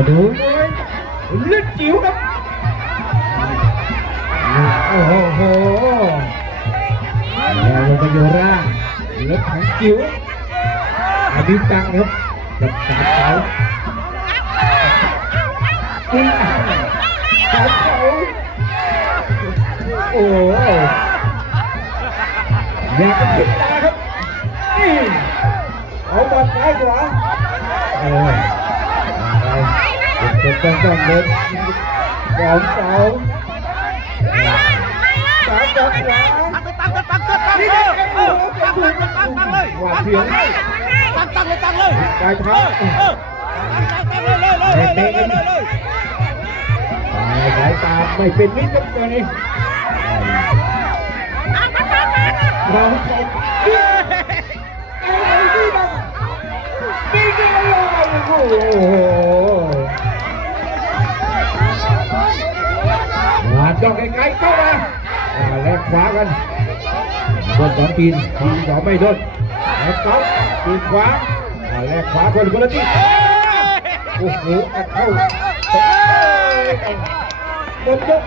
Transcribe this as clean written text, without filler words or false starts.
มาดูเลยเลือดจิ๋วครับโอ้โหแล้วลงไปโยร่างเลือดของจิ๋วอันนี้ตังครับกับสามเสาตีสามเสาโอ้อยากจะติดตาครับนี่เอาบอลซ้ายขวาต้องเดิน2-2 3จับขวานี่ได้ตั้งเลยหวานเสียงตั้งเลยกายเท้าเตะกันสายตาไม่เป็นมิตรกับตัวนี้เราเขาโอ้โหมาจ้องไกลๆเข้ามาแลกขวากันบน2 ปีน2ไม่โดนแล้วก๊อฟปีนขวาแลกขวาคนละทีโอ้โหเข้าหมดยก